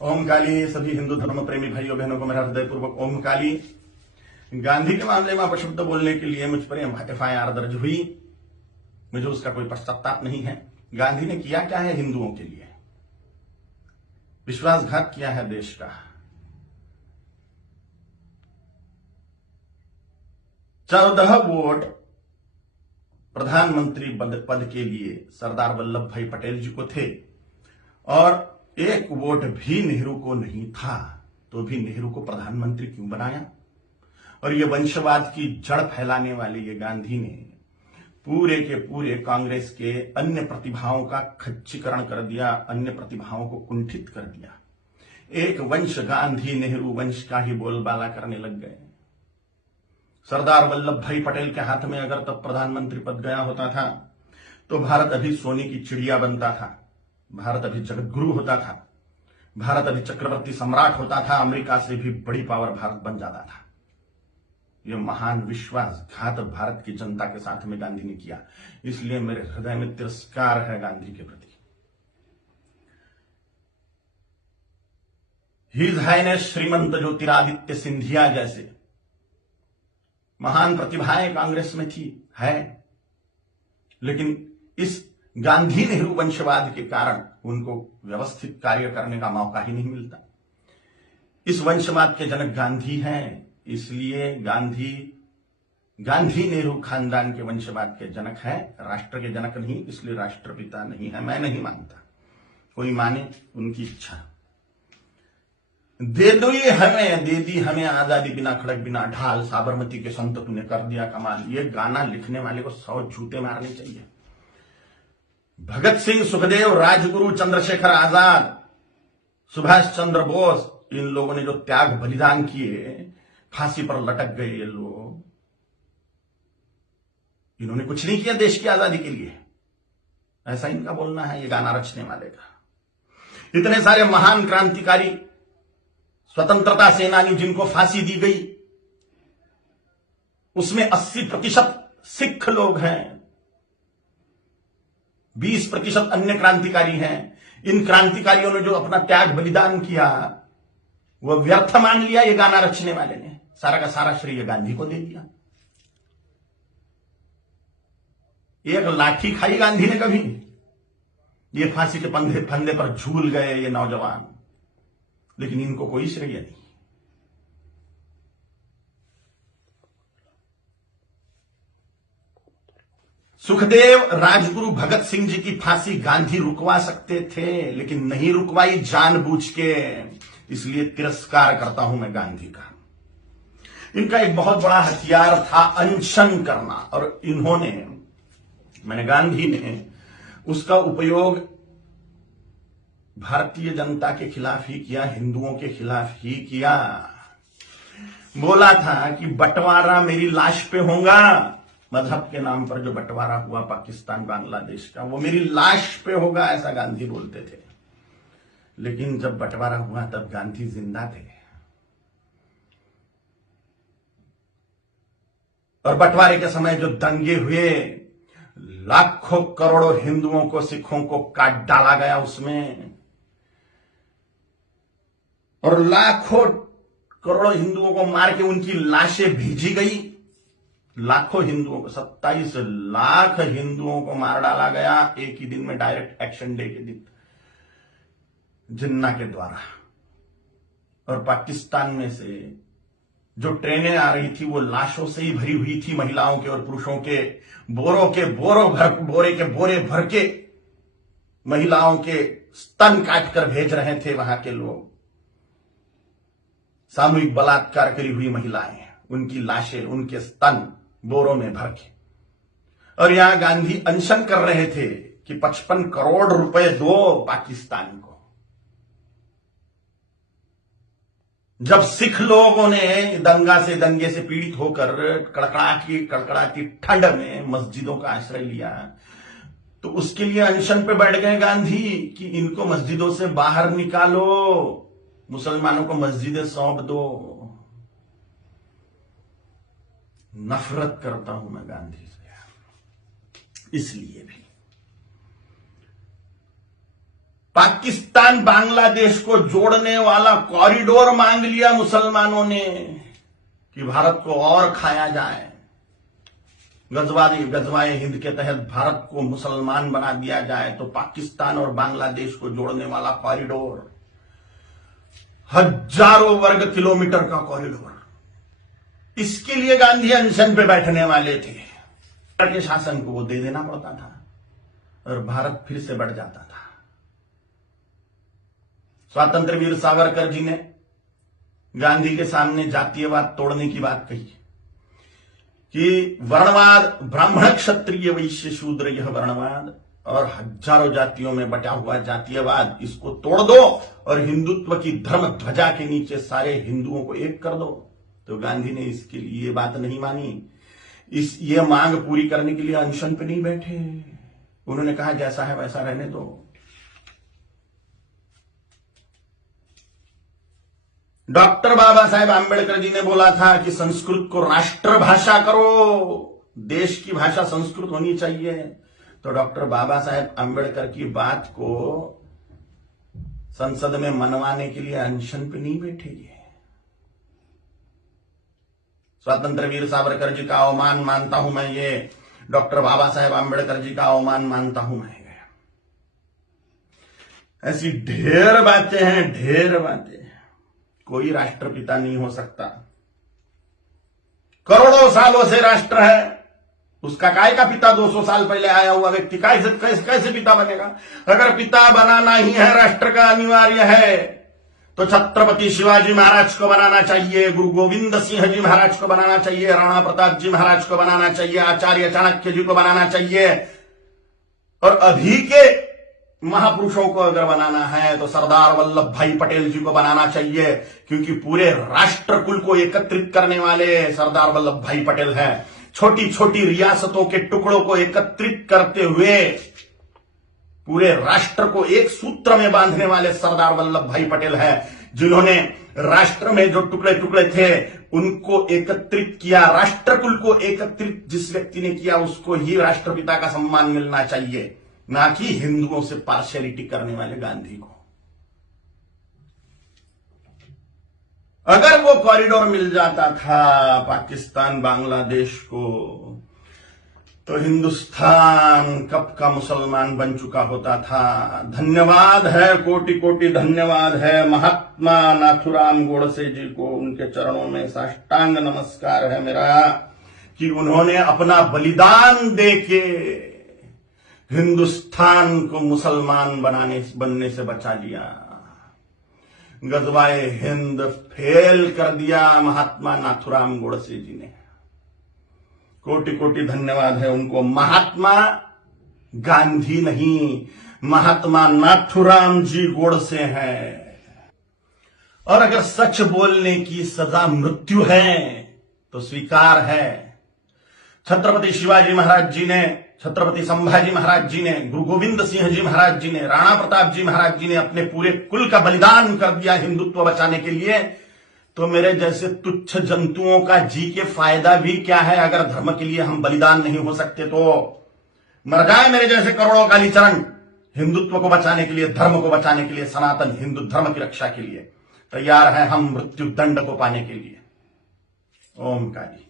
ओम काली। सभी हिंदू धर्म प्रेमी भाइयों बहनों को मेरा हृदयपूर्वक ओम काली। गांधी के मामले में अपशब्द बोलने के लिए मुझ पर एफआईआर दर्ज हुई। मुझे उसका कोई पश्चाताप नहीं है। गांधी ने किया क्या है हिंदुओं के लिए? विश्वासघात किया है देश का। 14 वोट प्रधानमंत्री पद के लिए सरदार वल्लभ भाई पटेल जी को थे और 1 वोट भी नेहरू को नहीं था, तो भी नेहरू को प्रधानमंत्री क्यों बनाया? और ये वंशवाद की जड़ फैलाने वाले ये गांधी ने पूरे के पूरे कांग्रेस के अन्य प्रतिभाओं का खच्चीकरण कर दिया, अन्य प्रतिभाओं को कुंठित कर दिया। एक वंश गांधी नेहरू वंश का ही बोलबाला करने लग गए। सरदार वल्लभ भाई पटेल के हाथ में अगर तब प्रधानमंत्री पद गया होता था तो भारत अभी सोने की चिड़िया बनता था, भारत अभी जगतगुरु होता था, भारत अभी चक्रवर्ती सम्राट होता था, अमेरिका से भी बड़ी पावर भारत बन जाता था। यह महान विश्वासघात भारत की जनता के साथ में गांधी ने किया, इसलिए मेरे हृदय में तिरस्कार है गांधी के प्रति। हिज हाइनेस श्रीमंत ज्योतिरादित्य सिंधिया जैसे महान प्रतिभाएं कांग्रेस में थी, है, लेकिन इस गांधी नेहरू वंशवाद के कारण उनको व्यवस्थित कार्य करने का मौका ही नहीं मिलता। इस वंशवाद के जनक गांधी हैं, इसलिए गांधी नेहरू खानदान के वंशवाद के जनक हैं, राष्ट्र के जनक नहीं, इसलिए राष्ट्रपिता नहीं है। मैं नहीं मानता, कोई माने उनकी इच्छा। दे दी हमें आजादी, बिना खड़क बिना ढाल, साबरमती के संत तूने कर दिया कमाल। ये गाना लिखने वाले को 100 जूते मारने चाहिए। भगत सिंह, सुखदेव, राजगुरु, चंद्रशेखर आजाद, सुभाष चंद्र बोस, इन लोगों ने जो त्याग बलिदान किए, फांसी पर लटक गए ये लोग, इन्होंने कुछ नहीं किया देश की आजादी के लिए, ऐसा इनका बोलना है ये गाना रचने वाले का। इतने सारे महान क्रांतिकारी, स्वतंत्रता सेनानी जिनको फांसी दी गई, उसमें 80% सिख लोग हैं, 20% अन्य क्रांतिकारी हैं। इन क्रांतिकारियों ने जो अपना त्याग बलिदान किया वह व्यर्थ मान लिया ये गाना रचने वाले ने, सारा का सारा श्रेय गांधी को दे दिया। एक लाठी खाई गांधी ने कभी? ये फांसी के फंदे पर झूल गए ये नौजवान, लेकिन इनको कोई श्रेय नहीं। सुखदेव, राजगुरु, भगत सिंह जी की फांसी गांधी रुकवा सकते थे, लेकिन नहीं रुकवाई जानबूझ के, इसलिए तिरस्कार करता हूं मैं गांधी का। इनका एक बहुत बड़ा हथियार था अनशन करना, और गांधी ने उसका उपयोग भारतीय जनता के खिलाफ ही किया, हिंदुओं के खिलाफ ही किया। बोला था कि बंटवारा मेरी लाश पे होगा, मजहब के नाम पर जो बंटवारा हुआ पाकिस्तान बांग्लादेश का, वो मेरी लाश पे होगा, ऐसा गांधी बोलते थे। लेकिन जब बंटवारा हुआ तब गांधी जिंदा थे, और बंटवारे के समय जो दंगे हुए, लाखों करोड़ों हिंदुओं को, सिखों को काट डाला गया उसमें, और लाखों करोड़ों हिंदुओं को मार के उनकी लाशें भेजी गई। लाखों हिंदुओं को, 27 लाख हिंदुओं को मार डाला गया एक ही दिन में, डायरेक्ट एक्शन डे के दिन, जिन्ना के द्वारा। और पाकिस्तान में से जो ट्रेनें आ रही थी वो लाशों से ही भरी हुई थी, महिलाओं के और पुरुषों के, बोरे के बोरे भर के महिलाओं के स्तन काटकर भेज रहे थे वहां के लोग। सामूहिक बलात्कार करी हुई महिलाएं, उनकी लाशें, उनके स्तन बोरों में भर के। और यहां गांधी अनशन कर रहे थे कि 55 करोड़ रुपए दो पाकिस्तान को। जब सिख लोगों ने दंगे से पीड़ित होकर कड़कड़ाती ठंड में मस्जिदों का आश्रय लिया, तो उसके लिए अनशन पे बैठ गए गांधी कि इनको मस्जिदों से बाहर निकालो, मुसलमानों को मस्जिदें सौंप दो। नफरत करता हूं मैं गांधी से, इसलिए भी पाकिस्तान बांग्लादेश को जोड़ने वाला कॉरिडोर मांग लिया मुसलमानों ने कि भारत को और खाया जाए। गजवाए हिंद के तहत भारत को मुसलमान बना दिया जाए तो पाकिस्तान और बांग्लादेश को जोड़ने वाला कॉरिडोर, हजारों वर्ग किलोमीटर का कॉरिडोर, इसके लिए गांधी अनशन पे बैठने वाले थे। के शासन को वो दे देना पड़ता था और भारत फिर से बढ़ जाता था। स्वतंत्र वीर सावरकर जी ने गांधी के सामने जातीयवाद तोड़ने की बात कही कि वर्णवाद, ब्राह्मण क्षत्रिय वैश्य शूद्र यह वर्णवाद और हजारों जातियों में बटा हुआ जातीयवाद, इसको तोड़ दो और हिंदुत्व की धर्म ध्वजा के नीचे सारे हिंदुओं को एक कर दो। तो गांधी ने इसके लिए बात नहीं मानी। ये मांग पूरी करने के लिए अनशन पे नहीं बैठे। उन्होंने कहा जैसा है वैसा रहने दो। डॉक्टर बाबा साहेब आंबेडकर जी ने बोला था कि संस्कृत को राष्ट्रभाषा करो, देश की भाषा संस्कृत होनी चाहिए। तो डॉक्टर बाबा साहेब आंबेडकर की बात को संसद में मनवाने के लिए अनशन पे नहीं बैठे। स्वतंत्र वीर सावरकर जी का अवमान मानता हूं मैं, ये डॉक्टर बाबा साहेब आंबेडकर जी का अवमान मानता हूं मैं। ऐसी ढेर बातें हैं, ढेर बातें। कोई राष्ट्रपिता नहीं हो सकता। करोड़ों सालों से राष्ट्र है, उसका काय का पिता 200 साल पहले आया हुआ व्यक्ति कैसे पिता बनेगा? अगर पिता बनाना ही है, राष्ट्र का अनिवार्य है, तो छत्रपति शिवाजी महाराज को बनाना चाहिए, गुरु गोविंद सिंह जी महाराज को बनाना चाहिए, राणा प्रताप जी महाराज को बनाना चाहिए, आचार्य चाणक्य जी को बनाना चाहिए। और अभी के महापुरुषों को अगर बनाना है तो सरदार वल्लभ भाई पटेल जी को बनाना चाहिए, क्योंकि पूरे राष्ट्र कुल को एकत्रित करने वाले सरदार वल्लभ भाई पटेल हैं। छोटी छोटी रियासतों के टुकड़ों को एकत्रित करते हुए पूरे राष्ट्र को एक सूत्र में बांधने वाले सरदार वल्लभ भाई पटेल हैं, जिन्होंने राष्ट्र में जो टुकड़े टुकड़े थे उनको एकत्रित किया। राष्ट्र कुल को एकत्रित जिस व्यक्ति ने किया उसको ही राष्ट्रपिता का सम्मान मिलना चाहिए, ना कि हिंदुओं से पार्शियलिटी करने वाले गांधी को। अगर वो कॉरिडोर मिल जाता था पाकिस्तान बांग्लादेश को, तो हिंदुस्तान कब का मुसलमान बन चुका होता था। धन्यवाद है, कोटि कोटि धन्यवाद है महात्मा नाथुराम गोडसे जी को। उनके चरणों में साष्टांग नमस्कार है मेरा कि उन्होंने अपना बलिदान देके हिंदुस्तान को मुसलमान बनने से बचा लिया। गजवाए हिंद फेल कर दिया महात्मा नाथुराम गोडसे जी ने। कोटि कोटि धन्यवाद है उनको। महात्मा गांधी नहीं, महात्मा नाथुराम जी गोडसे हैं। और अगर सच बोलने की सजा मृत्यु है तो स्वीकार है। छत्रपति शिवाजी महाराज जी ने, छत्रपति संभाजी महाराज जी ने, गुरु गोविंद सिंह जी महाराज जी ने, राणा प्रताप जी महाराज जी ने अपने पूरे कुल का बलिदान कर दिया हिंदुत्व बचाने के लिए। तो मेरे जैसे तुच्छ जंतुओं का जी के फायदा भी क्या है? अगर धर्म के लिए हम बलिदान नहीं हो सकते तो मर जाए मेरे जैसे करोड़ों कालीचरण हिंदुत्व को बचाने के लिए, धर्म को बचाने के लिए, सनातन हिंदू धर्म की रक्षा के लिए तैयार है हम मृत्यु दंड को पाने के लिए। ओम काली।